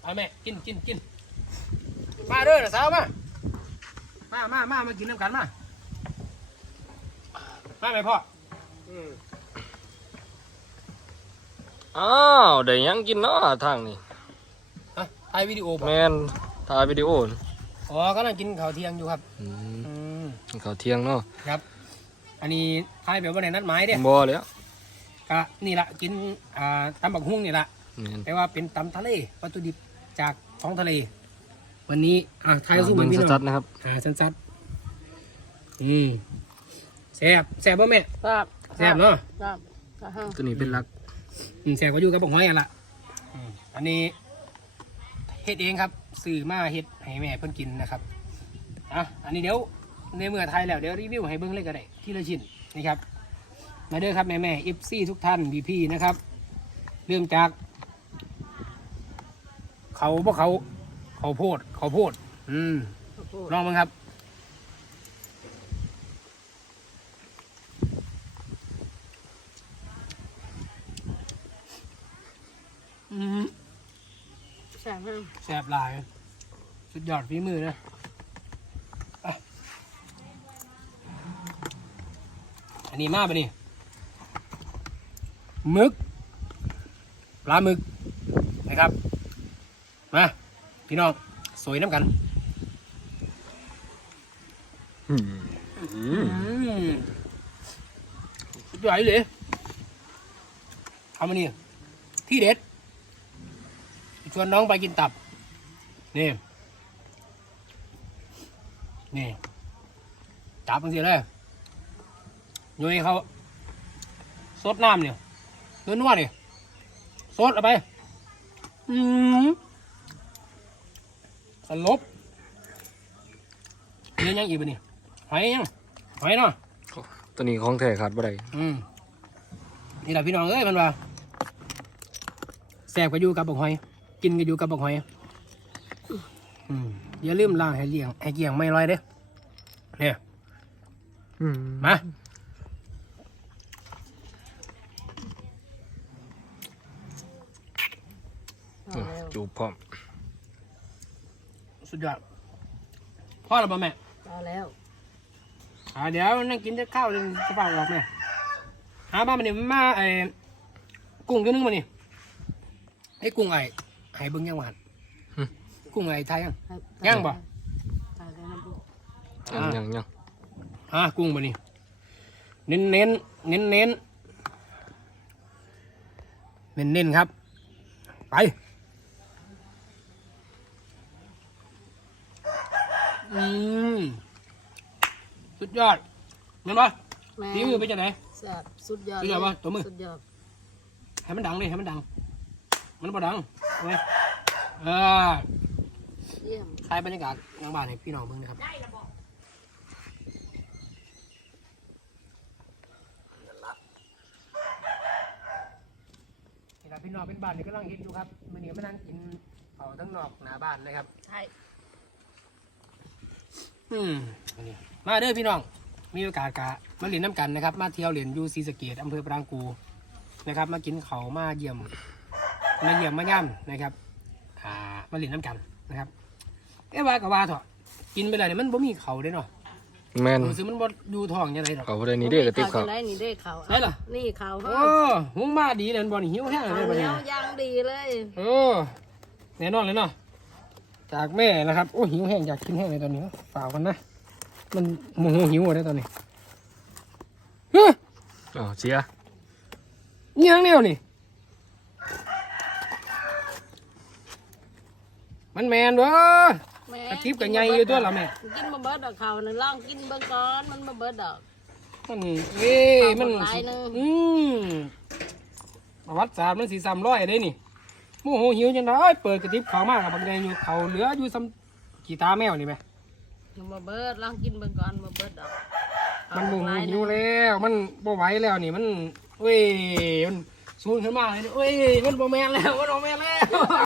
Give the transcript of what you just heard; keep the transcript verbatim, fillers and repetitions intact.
เอาแม่กินกินกินมาเด้อนะสาวมามามามามากินน้ำกันมามาไหมพ่ออืมอ้าวได้ยังกินเนาะทางนี้ฮะถ่ายวิดีโอป่ะแมนถ่ายวิดีโออ๋อกำลังกินข้าวเที่ยงอยู่ครับอืมอืมข้าวเที่ยงเนาะครับ อันนี้ถ่ายแบบว่าในนัดหมายเด้บ่แล้วก็นี่ละกินอ่าตำบักหุ่งนี่ละแม่นแต่ว่าเป็นตำทะเลวัตถุดิบจากท้องทะเล วันนี้อ่ะถ่ายสู้เหมืเบิ่อนงพี่น้องชัดๆนะครับอ่าสั้นๆอืมแซ่บแซ่บป่ะแม่ครับแซ่บเนาะครับครับตัวนี้เป็นหลักอืมแซ่บก็อยู่กับบักหอยอ่ะล่ะอืมอันนี้เฮ็ดเองครับซื้อมาเฮ็ดให้แม่เพิ่นกินนะครับอ่ะอันนี้เดี๋ยวในเมื่อไทยแล้วเดี๋ยวรีวิวให้เบิ่งเลยก็ได้ทีละชิ้นนี่ครับมาเด้อครับแม่แม่เอฟซีทุกท่านพี่พี่นะครับเริ่มจาก เขาพวกเขาเขาโพดเขาโพด อืมลองมั้งครับอืมแซ่บมากแซ่บหลาย สุดยอดฝีมือนะอ่ะอันนี้มาปะนี่หมึกปลาหมึกนะครับ มา พี่น้อง สวยน้ำกันอืมอืมสุดยอดเลยทำมานี่ที่เด็ดชวนน้องไปกินตับ นี่ นี่จับมันสิเลยโยยเขาซดน้ำเนี่ยเนื้อนวดเนี่ยซดเอาไป อืมสลบเนื้อยังอีกปะเนี่ยหอยยังหอยเนาะตัวนี้ของแท้ขาดบ่ได้อืมนี่แหละพี่น้องเอ้ยมันว่าแซ่บก็อยู่กับบักหอย กินก็อยู่กับบักหอยอืมอย่าลืมล้างให้เลี้ยงให้เกี่ยงไม่ลอยเด้อเนี่ยอืมมาเอาแล้วจูบพร้อมสุดยอดพ่อเราบ่แม่เอาแล้วอ่าเดี๋ยวนั่งกินจะข้าวจนกระเป๋าออกแม่หาบ้านมันนี่มาไอ้กุ้งตัวนึงมานี่ไอ้กุ้งไอ้ไอ้เบิ้งยังหวานกุ้งไอ้ไทยยังให้ย่างบ่ตายแล้วนะปุ๊ยังยังยังฮะกุ้งมานี่เน้นเน้นเน้นเน้นเน้นเน้นๆครับไปอืมสุดยอดเห็นปะแม่ฝีมือไปจากไหนแซ่บสุดยอดสุดยอดปะตัวมือสุดยอดให้มันดังเลยให้มันดัง มันบ่ดังเอาไงเออเยี่ยมคลายบรรยากาศทางบ้านให้พี่น้องเบิ่งนะครับนี่ครับพี่น้องเป็นบ้านนี่กำลังเห็นอยู่ครับมื้อนี้มานั่งกินเอาทั้งนอกหน้าบ้านนะครับใช่อืมนี่มาเด้อพี่น้อง มีโอกาสกะมาเรียนน้ำกันนะครับ มาเที่ยวเรียนอยู่ศรีสะเกษอำเภอปรางกูนะครับ มากินเขาวมาเยี่ยมมาเยี่ยมมาย่ำนะครับ อ่ามาเรียนน้ำกันนะครับเอ้ว่ากับว่าเถอะกินไปเลยเนี่ยมันบ่มีเขาเด้เนาะแม่นรู้สึกมันบ่อยู่ท้องยังไงหรอกเขาบ่ได้นี่เด้อกระติบเขาจังไดนี่ได้เขาใช่ล่ะนี่เขาโอ้หุงมาดีเลยบ่นี่หิวแห้งเขาเลยบ่แล้นี่วยังดีเลยโอ้แน่นอนเลยเนาะจากแม่นะครับโอ้หิวแห้งอยากกินแห้งเลยตอนนี้เปล่ากันนะมันโมโหหิวเลยตอนนี้เฮ้ยอ๋อเสียนี่ยังแนวนี่มันแมนเด้อแม่กระติบกับใหญ่อยู่ตัวละแม่กินมาเบิดดอกเขาหนึ่งลองกินเบิ่งก่อนมันมาเบิดดอกมันเอ้ยมันหลายหนึ่งอืมประวัติศาสตร์มันสีซ้ำร้อยได้นี่โมโหหิวจังไดเปิดกระติบเขามากกับบางแดงอยู่เขาเหลืออยู่ซ้ำกี่ตาแมวนี่ไหมมันมาเบิดลองกินเบิ่งก่อนมาเบิดดอกมันโมโหหลายหหินึ่วงแล้วมันบ่ไหวแล้วนี่มันเว้ยมันสูงขึ้นมาเลยเว้ยมันบ่แมนแล้วมันบ่แมนแล้ว